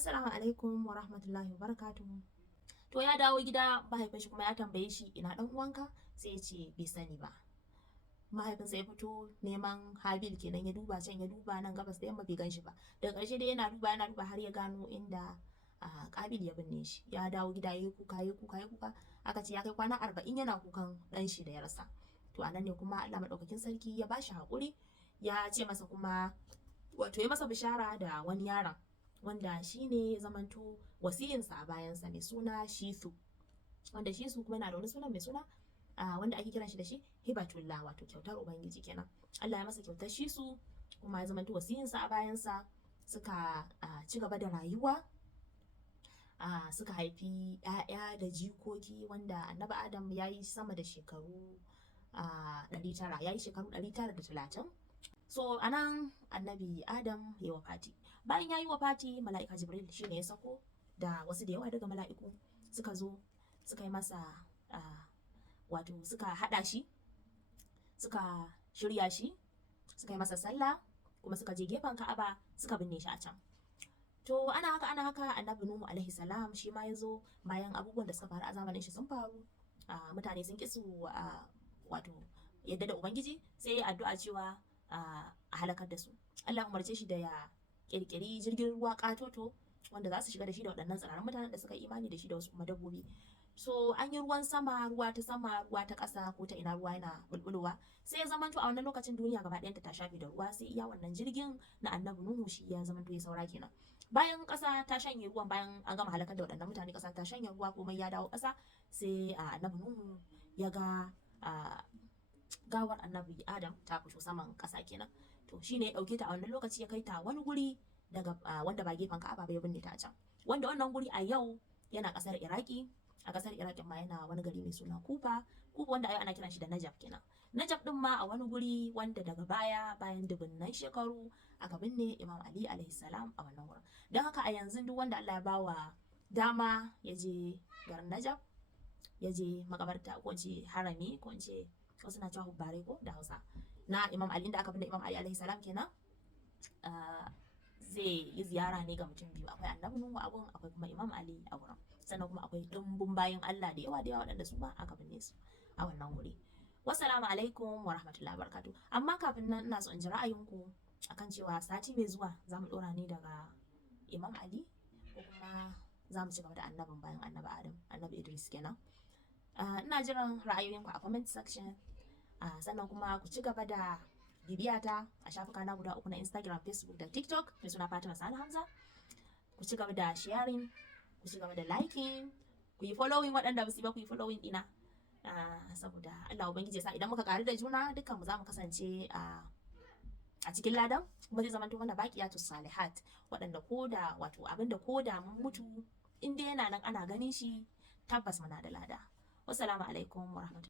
Assalamu alaikum wa rahmatullahi wa barakatuhu. To ya dawo gida mahaifin shi kuma ya tambaye shi ina dan uwanka sai ya ce bai sani ba. Mahaifinsa ya fito neman Habil kenan ya duba can ya duba nan gabas da yamma bai gan shi ba. Daga ƙarshe dai yana duba har ya gano inda Kabil ya binne shi. Ya dawo gida yayi kuka aka ce ya kai kwana 40 yana kukan dan shi da ya rasa. To anan ne kuma Allah madaukakin sarki ya bashi hakuri ya ce masa kuma wato ya masa bishara da wani yaron wanda shi ne ya zamanto wasiyinsa a bayansa mai suna Shisu, wanda Shisu kuma yana da wani sunan mai suna wanda ake kiran shi da shi Hibatullah, wato kyautar Ubangiji kenan. Allah ya masa kyautar Shisu kuma ya zamanto wasiyinsa a bayansa, suka ci gaba da rayuwa, suka haifi 'ya'ya da jikoki wanda Annabi Adam ya yi sama da shekaru 900, ya yi shekaru 930. So anan Annabi Adam ya yi wafati. Bayan ya yi wafati, mala'ika Jibril shi ne ya sako da wasu da yawa daga mala'iku suka zo suka yi masa wato suka haɗa shi, suka shirya shi, suka yi masa sallah, kuma suka je gefen Ka'aba suka binne shi a can. To ana haka Annabi Nuhu alaihi salam shi ma ya zo bayan abubuwan da suka faru a zamanin shi sun faru. Mutane sun ƙi su wato yadda da Ubangiji, sai ya addu'a cewa a halakar da su. Allah umarce shi da ya kirkiri jirgin ruwa katoto wanda za su shiga da shi da waɗannan tsirarin mutanen da suka yi imani da shi da wasu kuma dabbobi. So an yi ruwan sama, ruwa ta ƙasa, ko ta ina ruwa yana bulbulowa, sai ya zamanto a wannan lokacin duniya gaba ɗayanta ta shafe da ruwa, sai iya wannan jirgin na Annabi Nuhu shi ya zamanto ya saura kenan. Bayan ƙasa ta shanye ruwan, bayan an gama halakar da waɗannan mutane, ƙasa ta shanye ruwa, komai ya dawo ƙasa, sai Annabi Nuhu ya ga gawar Annabi Adam ta fito saman ƙasa kenan. To shine ya ɗauke ta a wannan lokaci ya kai ta wani guri daga wanda ba gefen Ka'aba ba, ya binne ta a can, wanda wannan guri a yau yana ƙasar Iraki. A ƙasar Iraki ma yana wani gari mai suna Kufa wanda a yau ana kiran shi da Najaf kenan. Najaf din ma a wani guri wanda daga baya bayan dubunnan shekaru aka binne Imam Ali alaihi salam a wannan wurin. Don haka a yanzu duk wanda Allah ya bawa dama ya je garin Najaf, ya je makabarta ko ce harami, ko ce wasu na cewa hubbare ko da Hausa, na Imam Ali, da aka binne Imam Ali alaihi salam kenan, zai yi ziyara ne ga mutum biyu. Akwai Annabi Nuhu a gurin, akwai kuma Imam Ali a gurin, sannan kuma akwai dimbin bayan Allah da yawa waɗanda su ma aka binne su a wannan wuri. Wassalamu alaikum wa rahmatullahi wa barakatuh. Amma kafin nan ina so in ji ra'ayinku akan cewa sati mai zuwa za mu ɗora ne daga Imam Ali, ko kuma za mu ci gaba da annabin bayan Annabi Adam, Annabi Idris kenan. Ina jiran ra'ayoyinku a comment section. Sannan kuma ku ci gaba da bibiyata a shafukana guda 3 na Instagram, Facebook da TikTok mai suna Fatima Sani Hamza. Ku ci gaba da sharing, ku ci gaba da liking, ku yi following waɗanda ba su ba, ku yi following ɗina, saboda Allah Ubangiji ya sa idan muka ƙaru da juna dukkan mu za mu kasance a cikin ladan, kuma zai zamanto mana baqiyatus salihat, waɗanda koda wato abinda koda mun mutu in dai yana nan ana ganin shi, tabbas muna da lada. Wassalamu alaikum wa rahmatullahi.